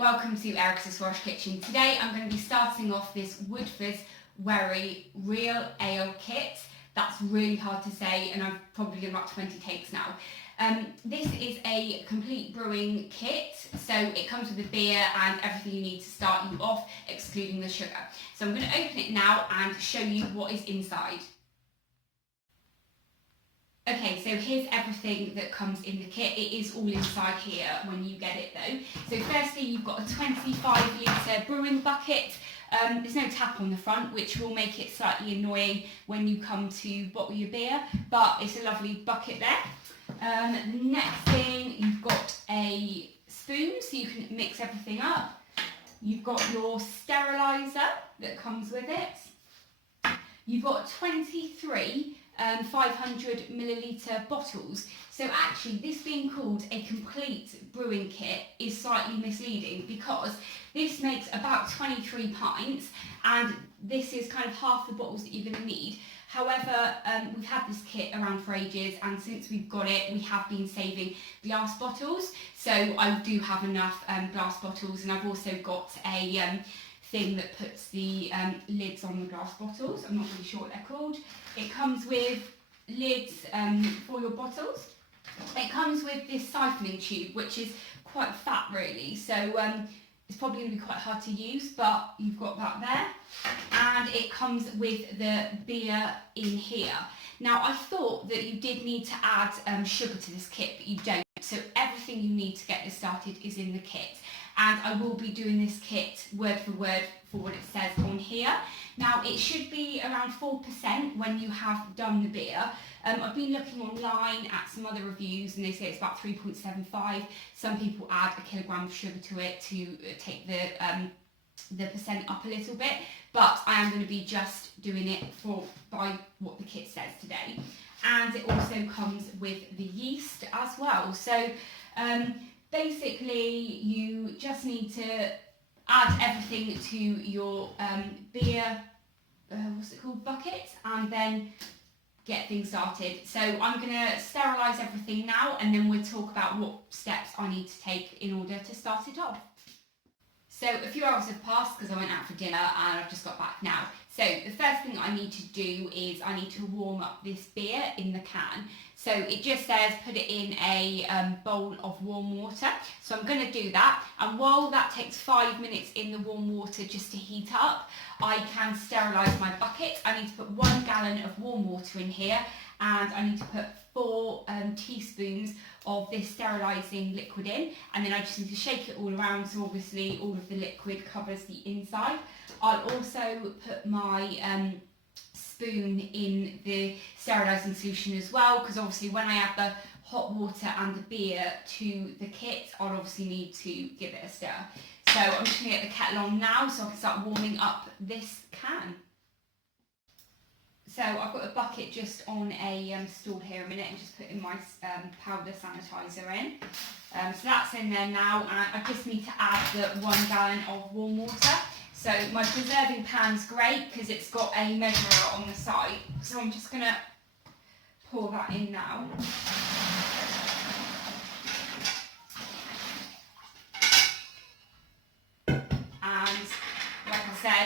welcome to Eric's Welsh Kitchen. Today I'm going to be starting off this Woodfordes Wherry Real Ale Kit. That's really hard to say and I've probably done about 20 takes now. This is a complete brewing kit, so it comes with a beer and everything you need to start you off, excluding the sugar. So I'm going to open it now and show you what is inside. Okay, so here's everything that comes in the kit. It is all inside here when you get it though. So firstly, you've got a 25 litre brewing bucket. There's no tap on the front, which will make it slightly annoying when you come to bottle your beer, but it's a lovely bucket there. The next thing, you've got a spoon so you can mix everything up. You've got your sterilizer that comes with it. You've got 23 500 millilitre bottles. So actually this being called a complete brewing kit is slightly misleading because this makes about 23 pints and this is kind of half the bottles that you're going to need. However, we've had this kit around for ages and since we've got it we have been saving glass bottles. So I do have enough glass bottles, and I've also got a thing that puts the lids on the glass bottles. I'm not really sure what they're called. It comes with lids for your bottles. It comes with this siphoning tube, which is quite fat really, so it's probably going to be quite hard to use, but you've got that there. And it comes with the beer in here. Now I thought that you did need to add sugar to this kit, but you don't. So everything you need to get this started is in the kit. And I will be doing this kit word for word for what it says on here. Now it should be around 4% when you have done the beer. I've been looking online at some other reviews and they say it's about 3.75. Some people add a kilogram of sugar to it to take the percent up a little bit, but I am going to be just doing it by what the kit says today. And it also comes with the yeast as well. So basically you just need to add everything to your beer, bucket, and then get things started. So I'm going to sterilise everything now and then we'll talk about what steps I need to take in order to start it off. So a few hours have passed because I went out for dinner and I've just got back now. So the first thing I need to do is I need to warm up this beer in the can. So it just says put it in a bowl of warm water. So I'm going to do that, and while that takes 5 minutes in the warm water just to heat up, I can sterilise my bucket. I need to put 1 gallon of warm water in here and I need to put 4 teaspoons of this sterilising liquid in, and then I just need to shake it all around so obviously all of the liquid covers the inside. I'll also put my spoon in the sterilising solution as well, because obviously when I add the hot water and the beer to the kit I'll obviously need to give it a stir. So I'm just going to get the kettle on now so I can start warming up this can. So I've got a bucket just on a stool here a minute and just putting my powder sanitizer in. So that's in there now, and I just need to add the 1 gallon of warm water. So my preserving pan's great because it's got a measurer on the side. So I'm just going to pour that in now.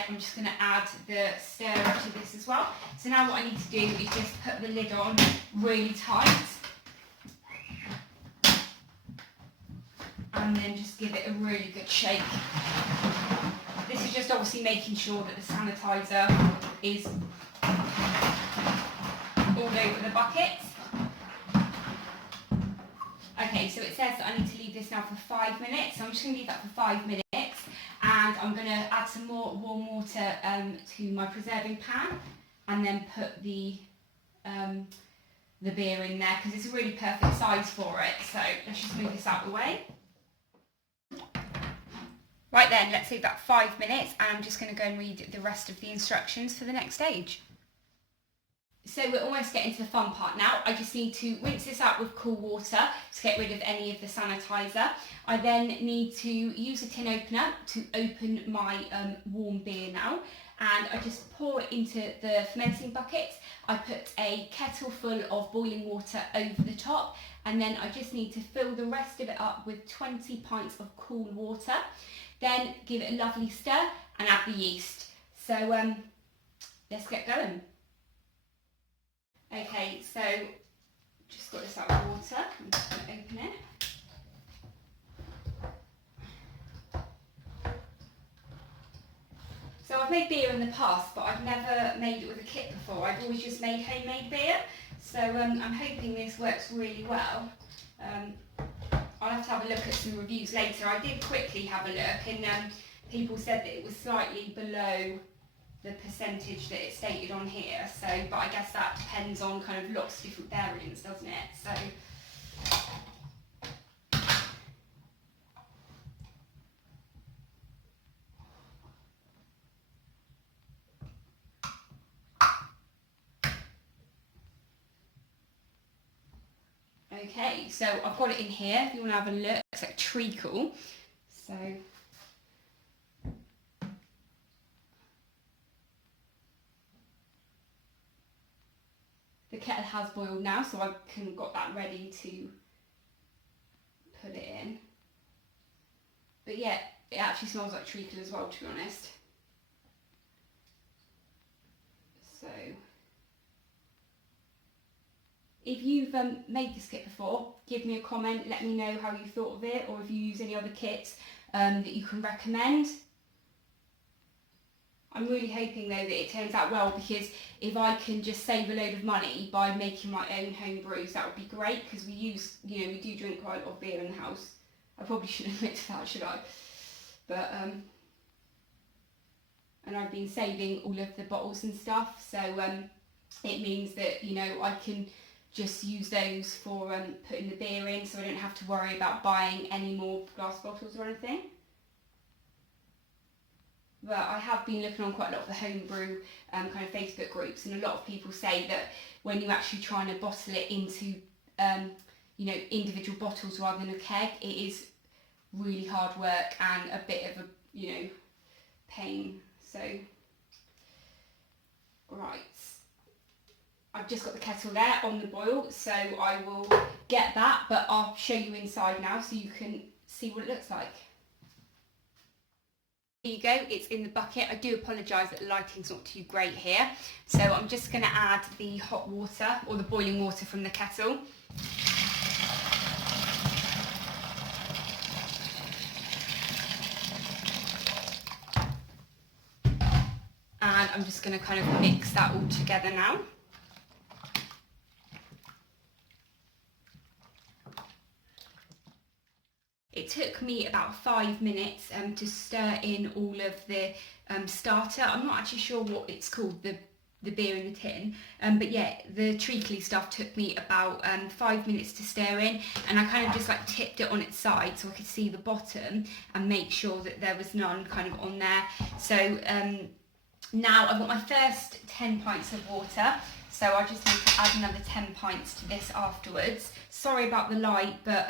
I'm just going to add the stirrer to this as well. So now what I need to do is just put the lid on really tight and then just give it a really good shake. This is just obviously making sure that the sanitizer is all over the bucket. Okay, so it says that I need to leave this now for 5 minutes. So I'm just going to leave that for 5 minutes. And I'm going to add some more warm water to my preserving pan and then put the beer in there because it's a really perfect size for it. So let's just move this out of the way. Right then, let's leave that 5 minutes and I'm just going to go and read the rest of the instructions for the next stage. So we're almost getting to the fun part now. I just need to rinse this out with cool water to get rid of any of the sanitizer. I then need to use a tin opener to open my warm beer now, and I just pour it into the fermenting bucket. I put a kettle full of boiling water over the top, and then I just need to fill the rest of it up with 20 pints of cool water. Then give it a lovely stir and add the yeast. So let's get going. Okay, so just got this out of water. I'm just going to open it. So I've made beer in the past, but I've never made it with a kit before. I've always just made homemade beer. So I'm hoping this works really well. I'll have to have a look at some reviews later. I did quickly have a look, and people said that it was slightly below the percentage that it stated on here. So, but I guess that depends on kind of lots of different variants, doesn't it? So. Okay, so I've got it in here. If you want to have a look, it's like treacle. So the kettle has boiled now, so I've got that ready to put it in. But yeah, it actually smells like treacle as well, to be honest. So if you've made this kit before, give me a comment, let me know how you thought of it, or if you use any other kits that you can recommend. I'm really hoping though that it turns out well, because if I can just save a load of money by making my own home brews, that would be great, because we do drink quite a lot of beer in the house. I probably shouldn't admit to that, should I? But and I've been saving all of the bottles and stuff, so it means that I can just use those for putting the beer in, so I don't have to worry about buying any more glass bottles or anything. But I have been looking on quite a lot of the homebrew kind of Facebook groups, and a lot of people say that when you actually try to bottle it into individual bottles rather than a keg, it is really hard work and a bit of a pain. So right, I've just got the kettle there on the boil, so I will get that, but I'll show you inside now so you can see what it looks like. Here you go, it's in the bucket. I do apologise that the lighting's not too great here. So I'm just going to add the hot water, or the boiling water from the kettle. And I'm just going to kind of mix that all together now. It took me about 5 minutes to stir in all of the starter. I'm not actually sure what it's called, the beer in the tin, but yeah, the treacly stuff took me about 5 minutes to stir in, and I kind of just like tipped it on its side so I could see the bottom and make sure that there was none kind of on there. So now I've got my first 10 pints of water, so I just need to add another 10 pints to this afterwards. Sorry about the light, but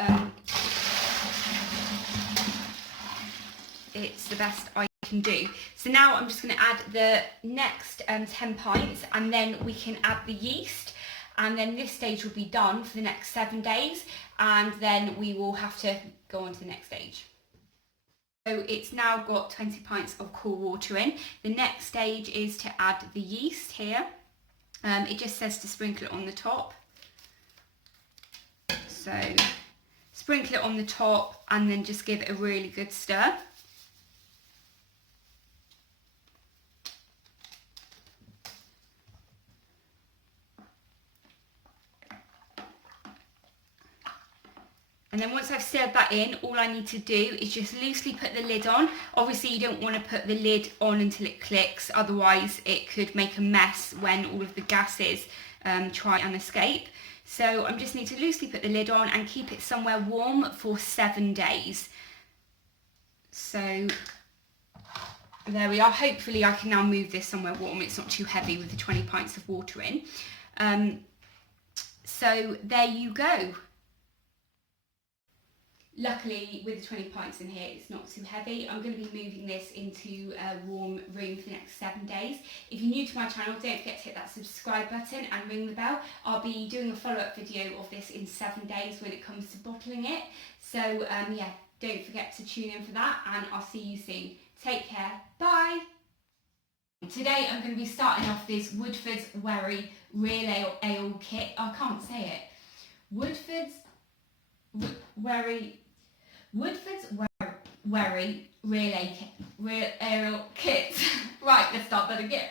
it's the best I can do. So now I'm just going to add the next 10 pints, and then we can add the yeast, and then this stage will be done for the next 7 days, and then we will have to go on to the next stage. So it's now got 20 pints of cool water in. The next stage is to add the yeast here. It just says to sprinkle it on the top. So sprinkle it on the top and then just give it a really good stir. And then once I've stirred that in, all I need to do is just loosely put the lid on. Obviously you don't want to put the lid on until it clicks, otherwise it could make a mess when all of the gases try and escape. So I just need to loosely put the lid on and keep it somewhere warm for 7 days. So there we are. Hopefully I can now move this somewhere warm. It's not too heavy with the 20 pints of water in. So there you go. Luckily, with the 20 pints in here, it's not too heavy. I'm going to be moving this into a warm room for the next 7 days. If you're new to my channel, don't forget to hit that subscribe button and ring the bell. I'll be doing a follow-up video of this in 7 days when it comes to bottling it. So yeah, don't forget to tune in for that, and I'll see you soon. Take care. Bye. Today I'm going to be starting off this Woodfordes Wherry Real Ale Kit. I can't say it. Woodfordes Wherry Wherry Real Ale Kit. Right, let's start that again.